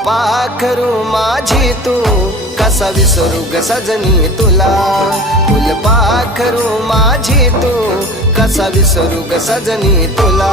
फुलपाखरू माझी तू कसा विसरू ग सजनी तुला फुलपाखरू माझी तू कसा विसरू ग सजनी तुला